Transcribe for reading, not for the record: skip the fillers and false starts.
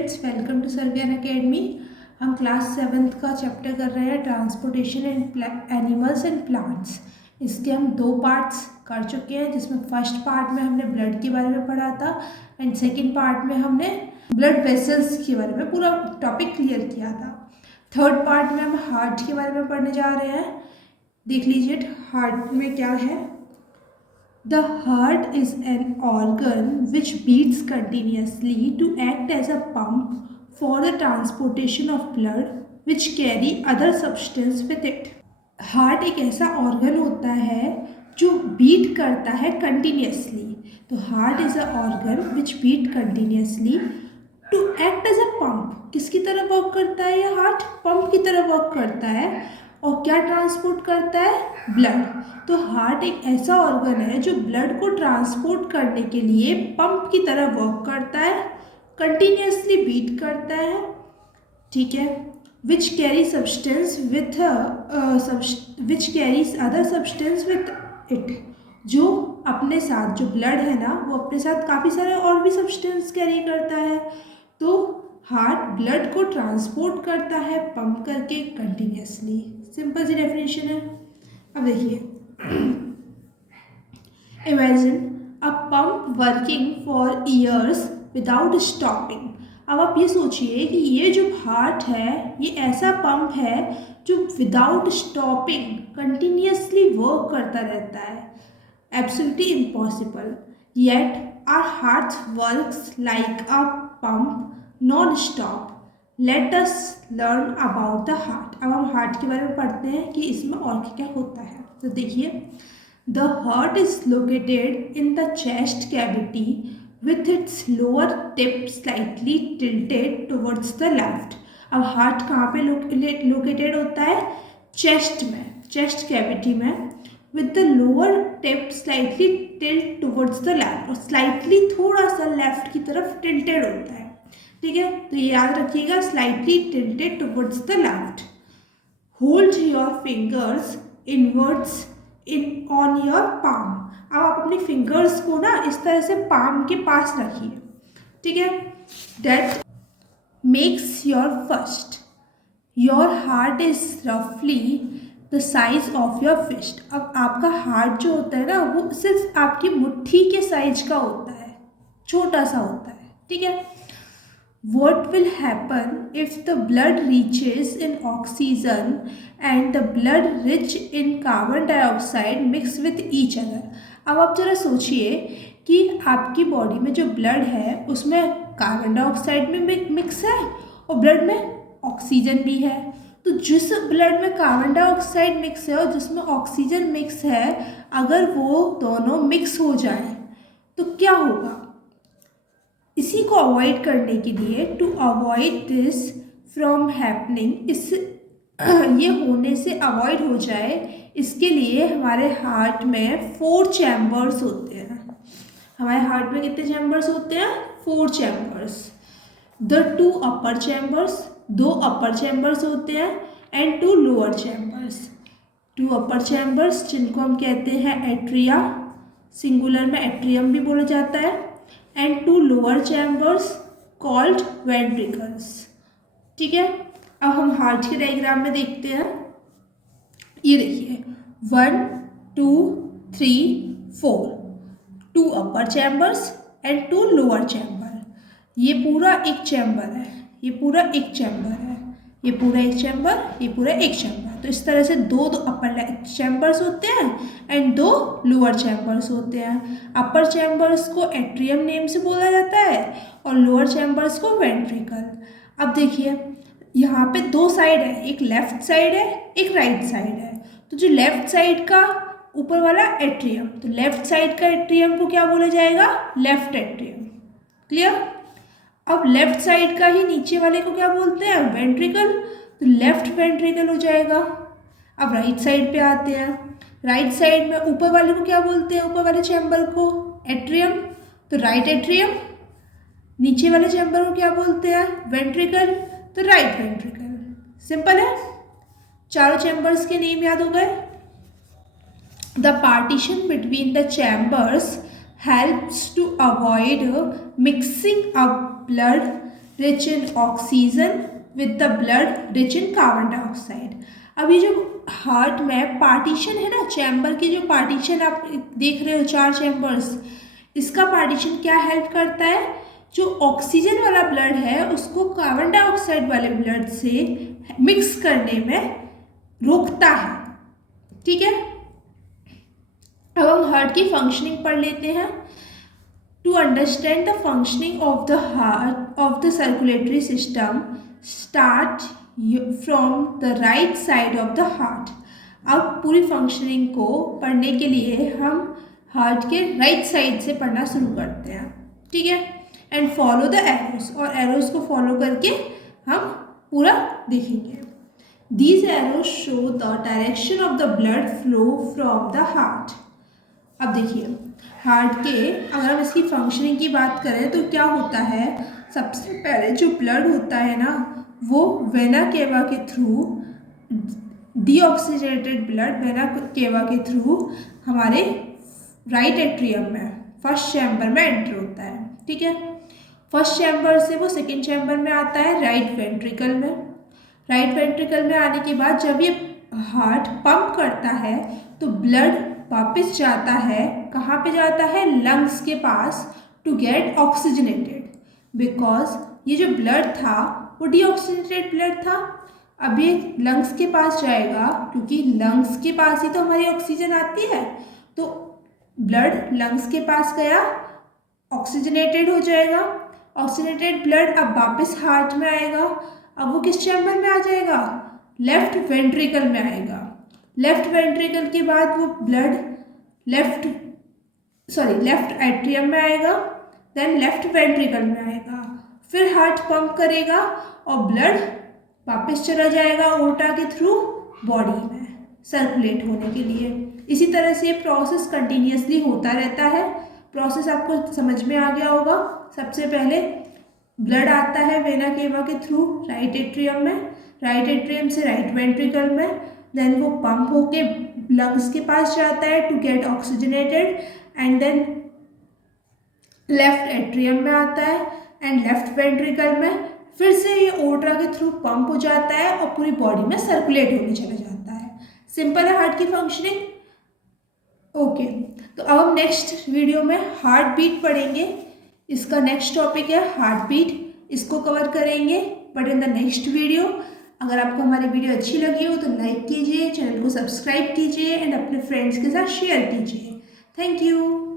Students, welcome to Servian academy. हम class 7th का chapter कर रहे हैं transportation and animals and plants. इसके हम 2 पार्ट्स कर चुके हैं, जिसमें फर्स्ट पार्ट में हमने ब्लड के बारे में पढ़ा था एंड सेकेंड पार्ट में हमने ब्लड वेसल्स के बारे में पूरा टॉपिक क्लियर किया था। थर्ड पार्ट में हम हार्ट के बारे में पढ़ने जा रहे हैं। देख लीजिए हार्ट में क्या है। The heart is an organ which beats continuously to act as a pump for the transportation of blood which carry other substance with it. Heart एक ऐसा ऑर्गन होता है जो बीट करता है कंटिन्यूसली। तो heart is a organ which beat continuously to act as a pump. किसकी तरह वर्क करता है यह हार्ट? पंप की तरह वर्क करता है। और क्या ट्रांसपोर्ट करता है? ब्लड। तो हार्ट एक ऐसा ऑर्गन है जो ब्लड को ट्रांसपोर्ट करने के लिए पंप की तरह वर्क करता है, कंटिन्यूसली बीट करता है, ठीक है। Which carry substance with which carries other substance with it. जो अपने साथ, जो ब्लड है ना, वो अपने साथ काफ़ी सारे और भी सब्सटेंस कैरी करता है। तो हार्ट ब्लड को ट्रांसपोर्ट करता है पंप करके कंटिन्यूसली। सिंपल सी डेफिनेशन है। अब देखिए, imagine a pump working for years without stopping. अब आप ये सोचिए कि ये जो हार्ट है ये ऐसा पंप है जो विदाउट स्टॉपिंग कंटिन्यूसली वर्क करता रहता है। Absolutely impossible. Yet our heart works like a pump non stop. Let us learn about the heart. अब हम हार्ट के बारे में पढ़ते हैं कि इसमें और क्या होता है। तो देखिए, the heart is located in the chest cavity with its lower tip slightly tilted towards the left। अब हार्ट कहाँ पे लोकेटेड होता है? चेस्ट में, चेस्ट कैविटी में, with the lower tip slightly tilt towards the left। और slightly थोड़ा सा लेफ्ट की तरफ टिल्टेड होता है, ठीक है। तो ये याद रखिएगा, slightly tilted towards the left. Hold your fingers inwards in on your palm. अब आप अपनी फिंगर्स को ना इस तरह से पाम के पास रखिए, ठीक है। That makes your first. Your heart is रफली the size of your fist. अब आपका हार्ट जो होता है ना, वो सिर्फ आपकी मुट्ठी के साइज का होता है, छोटा सा होता है, ठीक है। What will happen if the blood reaches in oxygen and the blood rich in carbon dioxide mix with each other? अब आप जरा सोचिए कि आपकी बॉडी में जो ब्लड है उसमें कार्बन डाइऑक्साइड में मिक्स है और ब्लड में ऑक्सीजन भी है। तो जिस ब्लड में कार्बन डाइऑक्साइड मिक्स है और जिसमें ऑक्सीजन मिक्स है, अगर वो दोनों मिक्स हो जाए तो क्या होगा? इसी को अवॉइड करने के लिए, to avoid this from happening, इस ये होने से अवॉइड हो जाए, इसके लिए हमारे हार्ट में 4 चैम्बर्स होते हैं। हमारे हार्ट में कितने चैम्बर्स होते हैं? 4 chambers. The 2 upper chambers, 2 upper chambers होते हैं and 2 lower chambers. 2 upper chambers जिनको हम कहते हैं एट्रिया, सिंगुलर में एट्रियम भी बोला जाता है, and 2 lower chambers called ventricles, ठीक है। अब हम हार्ट के डायग्राम में देखते हैं। ये देखिए, 1 2 3 4, 2 अपर चैम्बर्स एंड 2 लोअर चैम्बर। ये पूरा एक चैम्बर है, ये पूरा एक चैम्बर है, ये पूरा एक चैम्बर, ये पूरा एक चैम्बर। तो इस तरह से 2 अपर चैम्बर्स होते हैं एंड 2 लोअर चैम्बर्स होते हैं। अपर चैम्बर्स को एट्रियम नेम से बोला जाता है और लोअर चैम्बर्स को वेंट्रिकल। अब देखिए, यहाँ पे 2 साइड है, एक लेफ्ट साइड है, एक राइट साइड है। तो जो लेफ्ट साइड का ऊपर वाला एट्रियम, तो लेफ्ट साइड का एट्रियम को क्या बोला जाएगा? Left atrium. क्लियर? अब लेफ्ट साइड का ही नीचे वाले को क्या बोलते हैं? वेंट्रिकल। तो लेफ्ट वेंट्रिकल हो जाएगा। अब राइट साइड पे आते हैं। राइट साइड में ऊपर वाले को क्या बोलते हैं? ऊपर वाले चैम्बर को एट्रियम। तो राइट एट्रियम। नीचे वाले चैम्बर को क्या बोलते हैं? वेंट्रिकल। तो राइट वेंट्रिकल। सिंपल है। चारों चैम्बर्स के नेम याद हो गए। The partition between the chambers helps to avoid mixing up blood rich in oxygen with the blood rich in carbon dioxide. अब ये जो हार्ट में पार्टीशन है ना, चैम्बर की जो पार्टीशन आप देख रहे हो 4 चैम्बर्स, इसका पार्टीशन क्या हेल्प करता है, जो ऑक्सीजन वाला ब्लड है उसको कार्बन डाइऑक्साइड वाले ब्लड से मिक्स करने में रोकता है। ठीक है, अब हम हार्ट की फंक्शनिंग पढ़ लेते हैं। To understand the functioning of the heart of the circulatory system start from the right side of the heart. अब पूरी फंक्शनिंग को पढ़ने के लिए हम हार्ट के राइट साइड से पढ़ना शुरू करते हैं। ठीक है, एंड फॉलो द एरोस, और एरोस को फॉलो करके हम पूरा देखेंगे। These arrows show the direction of the blood flow from the heart। अब देखिए हार्ट के, अगर हम इसकी फंक्शनिंग की बात करें तो क्या होता है, सबसे पहले जो ब्लड होता है ना वो वेना केवा के through, deoxygenated blood vena cava के थ्रू हमारे राइट एट्रियम में फर्स्ट चैम्बर में एंटर होता है। ठीक है, फर्स्ट चैम्बर से वो सेकेंड चैम्बर में आता है राइट वेंट्रिकल में। राइट वेंट्रिकल में आने के बाद जब ये हार्ट पंप करता है तो ब्लड वापस जाता है, कहाँ पे जाता है, लंग्स के पास, टू गेट ऑक्सीजनेटेड। बिकॉज ये जो ब्लड था वो डीऑक्सीजनेटेड ब्लड था। अब ये लंग्स के पास जाएगा, क्योंकि लंग्स के पास ही तो हमारी ऑक्सीजन आती है, तो ब्लड लंग्स के पास गया, ऑक्सीजनेटेड हो जाएगा। ऑक्सीजनेटेड ब्लड अब वापस हार्ट में आएगा। अब वो किस चैम्बर में आ जाएगा, लेफ्ट वेंट्रिकल में आएगा। लेफ्ट वेंट्रिकल के बाद वो ब्लड लेफ्ट एट्रियम में आएगा, देन लेफ्ट वेंट्रिकल में आएगा, फिर हार्ट पंप करेगा और ब्लड वापस चला जाएगा ओर्टा के थ्रू बॉडी में सर्कुलेट होने के लिए। इसी तरह से ये प्रोसेस कंटिन्यूसली होता रहता है। प्रोसेस आपको समझ में आ गया होगा। सबसे पहले ब्लड आता है वेना केवा के थ्रू राइट एट्रियम में, राइट एट्रियम से राइट वेंट्रिकल में, देन वो पंप होके लंग्स के पास जाता है to get oxygenated, and then left atrium में आता है एंड लेफ्ट वेंट्रिकल में, फिर से ये ओर्टा के थ्रू पंप हो जाता है और पूरी बॉडी में सर्कुलेट होने चला जाता है। सिंपल है हार्ट की फंक्शनिंग। ओके, तो अब हम नेक्स्ट वीडियो में हार्ट बीट पढ़ेंगे। इसका नेक्स्ट टॉपिक है हार्ट बीट, इसको कवर करेंगे but in the next video. अगर आपको हमारी वीडियो अच्छी लगी हो तो लाइक कीजिए, चैनल को सब्सक्राइब कीजिए एंड अपने फ्रेंड्स के साथ शेयर कीजिए। Thank you.